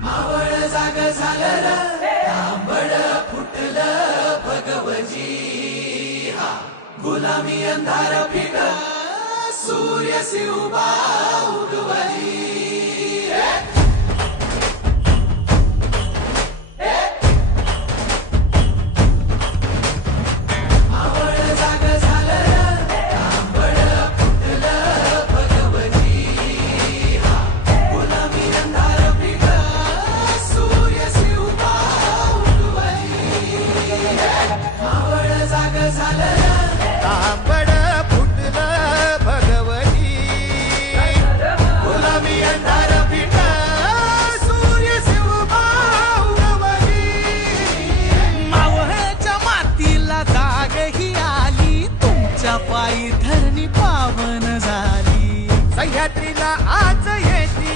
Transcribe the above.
मावळ जाग झालं र, तांबड फुटलं भगवजी. हा. गुलामी अंधार फिट. सूर्य सिंह फुटलं भगवती. सूर्य मातीला आली तुमच्या पायी धरणी पावन झाली. सह्याद्रीला आज येते